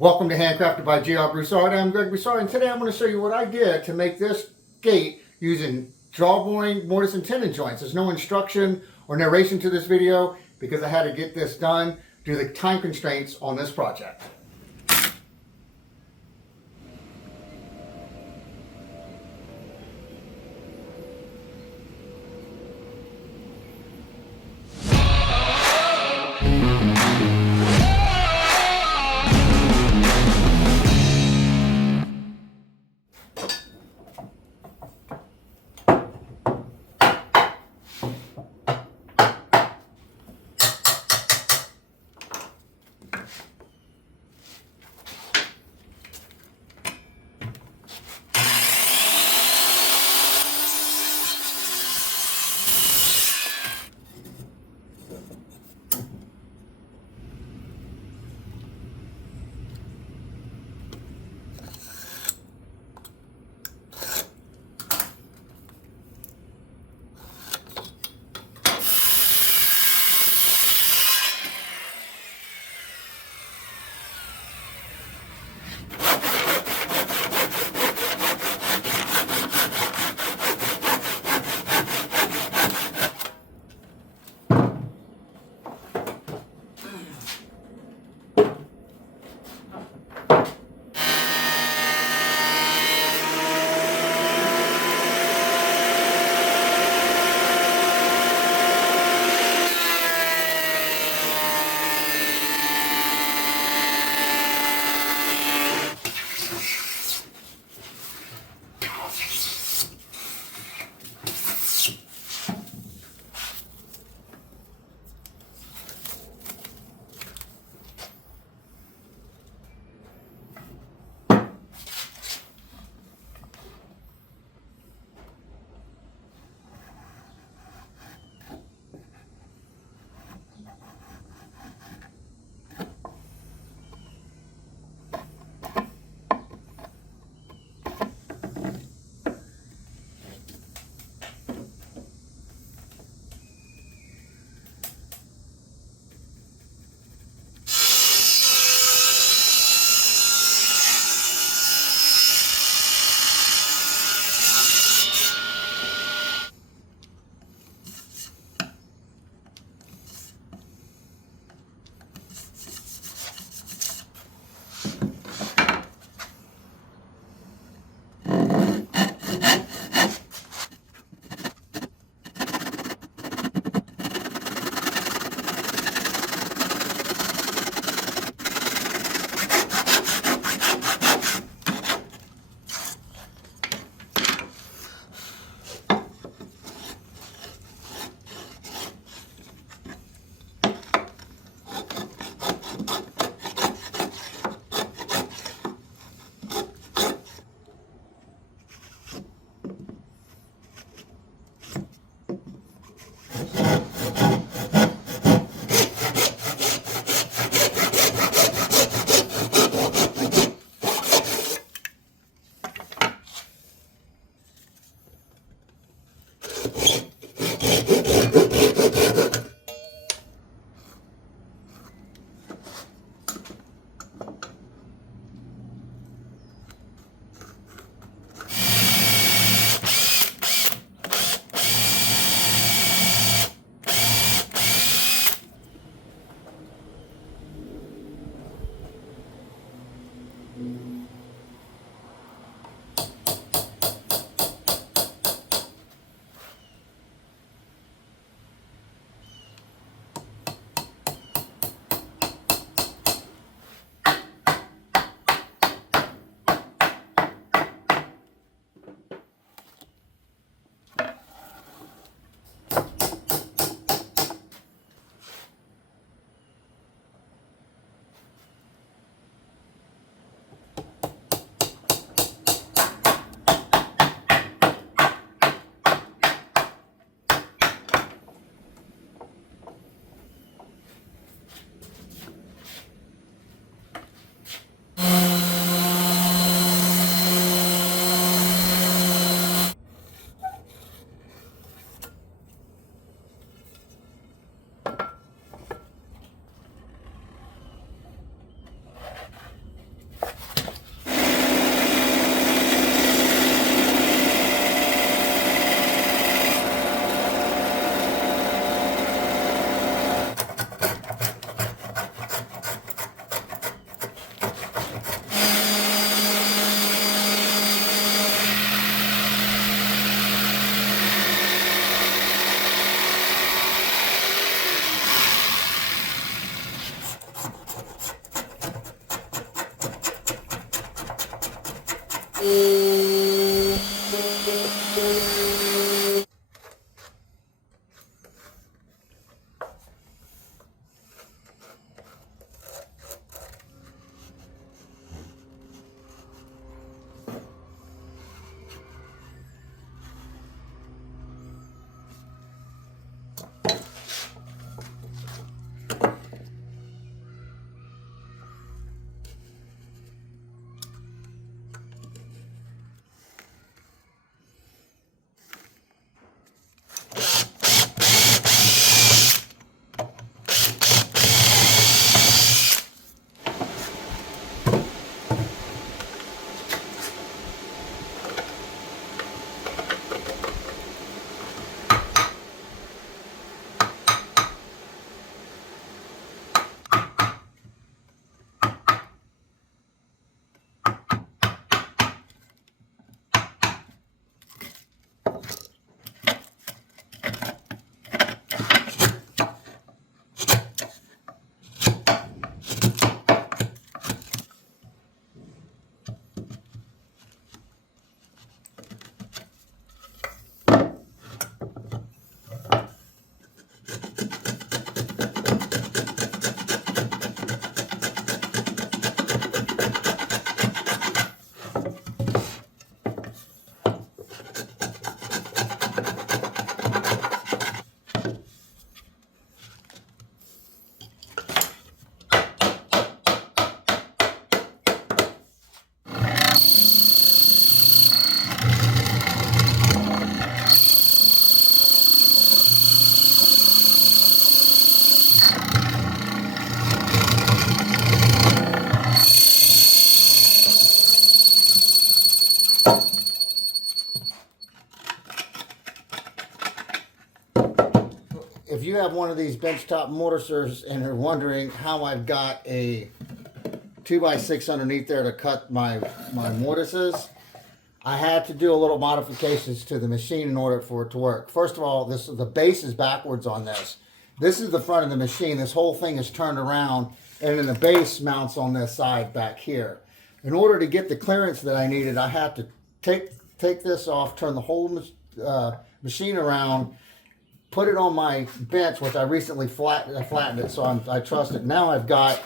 Welcome to Handcrafted by G.R. Broussard. I'm Greg Broussard, and today I'm going to show you what I did to make this gate using drawboring, mortise, and tenon joints. There's no instruction or narration to this video because I had to get this done due to the time constraints on this project. If you have one of these benchtop mortisers and are wondering how I've got a 2x6 underneath there to cut my mortises, I had to do a little modifications to the machine in order for it to work. First of all, the base is backwards on this. This is the front of the machine. This whole thing is turned around, and then the base mounts on this side back here. In order to get the clearance that I needed, I had to take this off, turn the whole machine around, put it on my bench, which I recently flattened it, so I trust it. Now I've got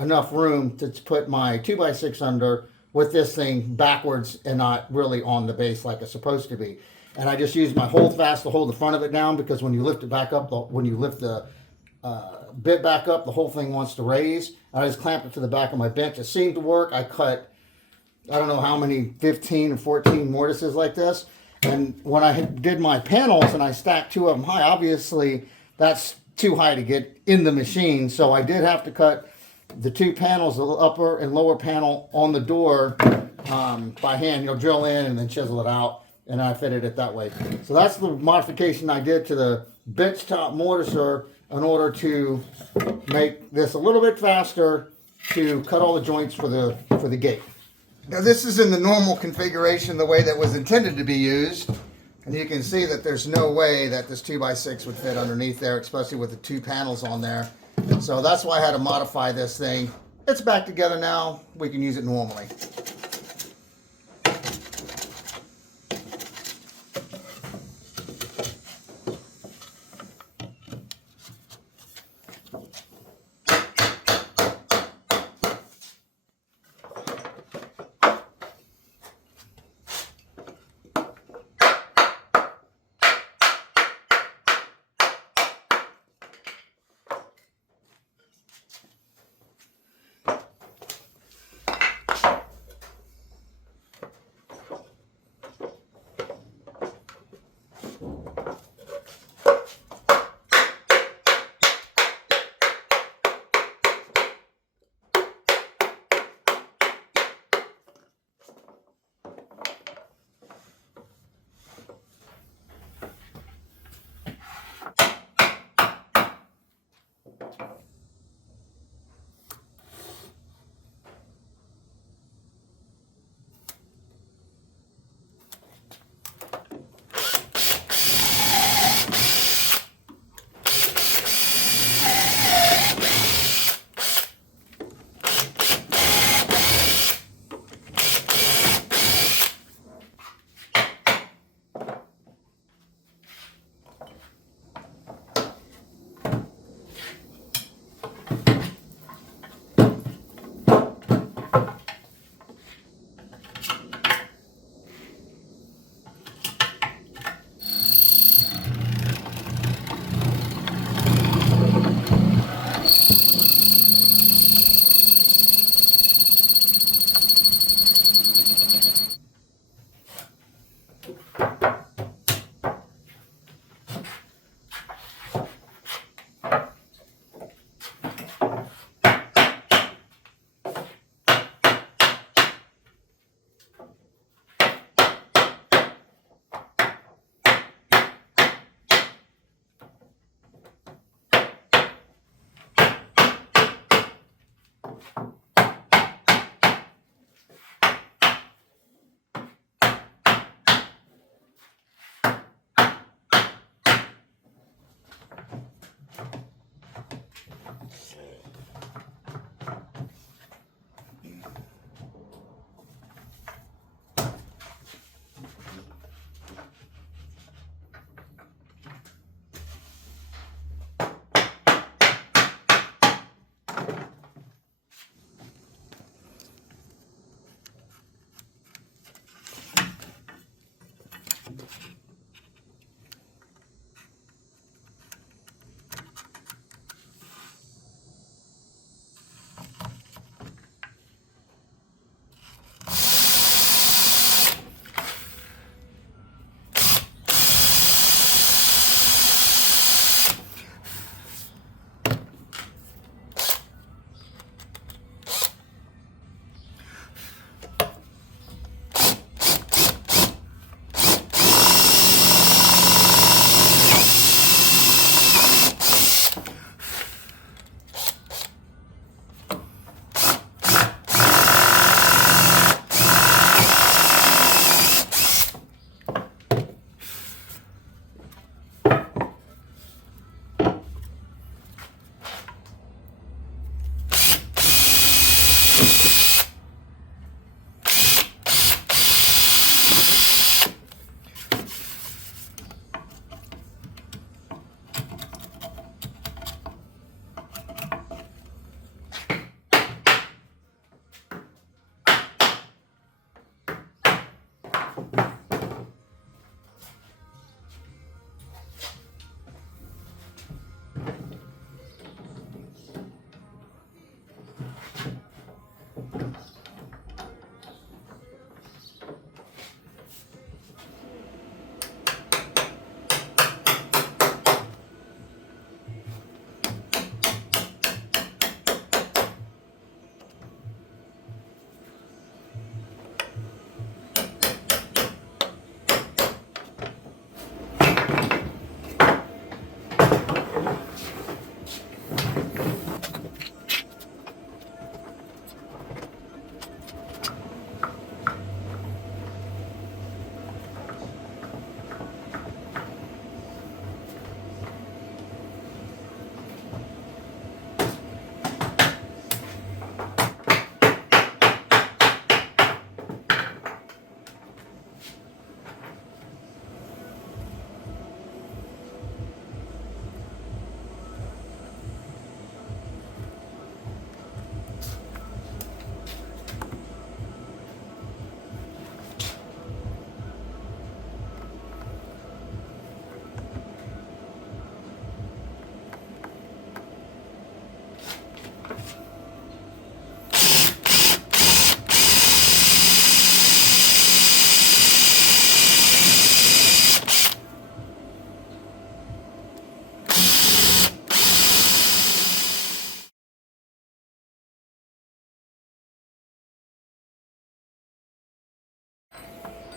enough room to put my 2x6 under with this thing backwards and not really on the base like it's supposed to be. And I just used my hold fast to hold the front of it down, because when you lift it back up, when you lift the bit back up, the whole thing wants to raise. I just clamped it to the back of my bench. It seemed to work. I cut, I don't know how many, 15 or 14 mortises like this. And when I did my panels and I stacked two of them high, obviously that's too high to get in the machine. So I did have to cut the two panels, the upper and lower panel on the door by hand. You'll drill in and then chisel it out, and I fitted it that way. So that's the modification I did to the benchtop mortiser in order to make this a little bit faster to cut all the joints for the gate. Now this is in the normal configuration, the way that was intended to be used. And you can see that there's no way that this 2x6 would fit underneath there, especially with the two panels on there. So that's why I had to modify this thing. It's back together now. We can use it normally.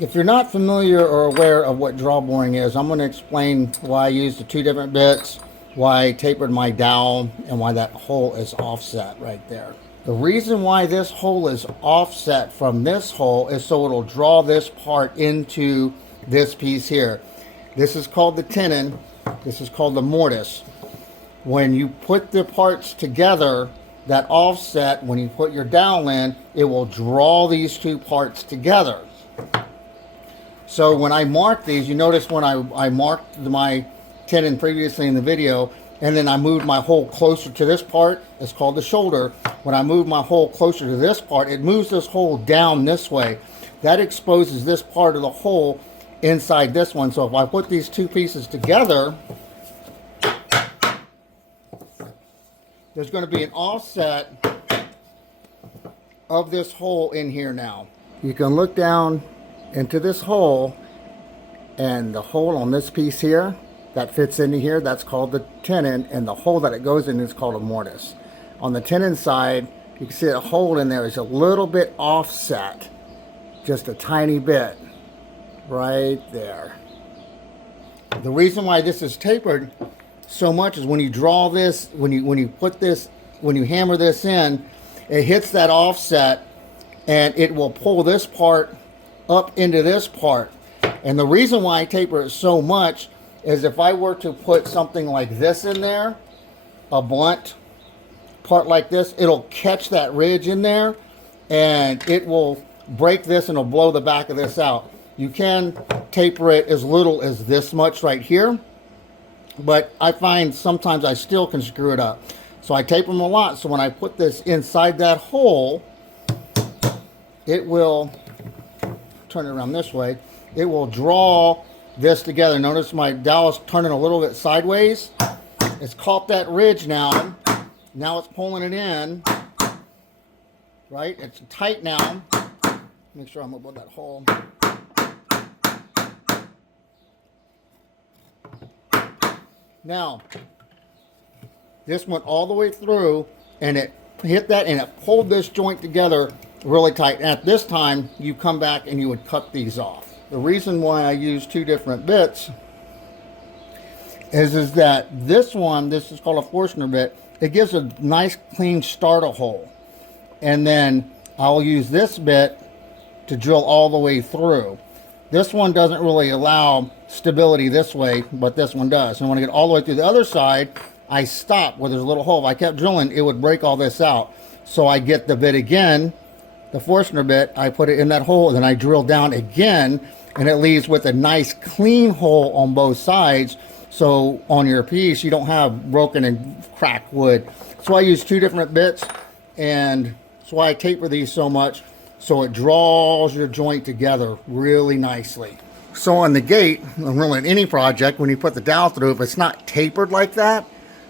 If you're not familiar or aware of what draw boring is, I'm going to explain why I used the two different bits, why I tapered my dowel, and why that hole is offset right there. The reason why this hole is offset from this hole is so it'll draw this part into this piece here. This is called the tenon. This is called the mortise. When you put the parts together, that offset, when you put your dowel in, it will draw these two parts together. So when I mark these, you notice when I marked my tenon previously in the video, and then I moved my hole closer to this part, it's called the shoulder. When I move my hole closer to this part, it moves this hole down this way. That exposes this part of the hole inside this one. So if I put these two pieces together, there's going to be an offset of this hole in here now. You can look down into this hole, and the hole on this piece here that fits into here, that's called the tenon, and the hole that it goes in is called a mortise. On the tenon side, you can see a hole in there is a little bit offset, just a tiny bit right there. The reason why this is tapered so much is when you draw this, when you hammer this in, it hits that offset and it will pull this part up into this part. And the reason why I taper it so much is if I were to put something like this in there, a blunt part like this, it'll catch that ridge in there and it will break this and it'll blow the back of this out. You can taper it as little as this much right here, but I find sometimes I still can screw it up. So I taper them a lot, so when I put this inside that hole, it will, turn it around this way, it will draw this together. Notice my dowel is turning a little bit sideways. It's caught that ridge now. Now it's pulling it in, right? It's tight now. Make sure I'm above that hole. Now, this went all the way through and it hit that and it pulled this joint together really tight. And at this time, you come back and you would cut these off. The reason why I use two different bits is that this one, this is called a Forstner bit, it gives a nice clean starter hole. And then I'll use this bit to drill all the way through. This one doesn't really allow stability this way, but this one does. And when I get all the way through the other side, I stop where there's a little hole. If I kept drilling, it would break all this out. So I get the bit again, the Forstner bit, I put it in that hole, and then I drill down again, and it leaves with a nice clean hole on both sides. So on your piece, you don't have broken and cracked wood. So I use two different bits, and that's why I taper these so much, so it draws your joint together really nicely. So on the gate, and really in any project, when you put the dowel through, if it's not tapered like that,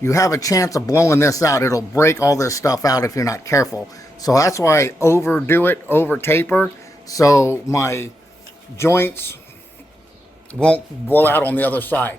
you have a chance of blowing this out. It'll break all this stuff out if you're not careful. So that's why I overdo it, over taper, so my joints won't blow out on the other side.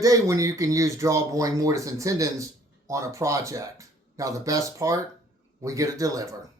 good day when you can use drawboring mortise and tenons on a project. Now the best part, we get it delivered.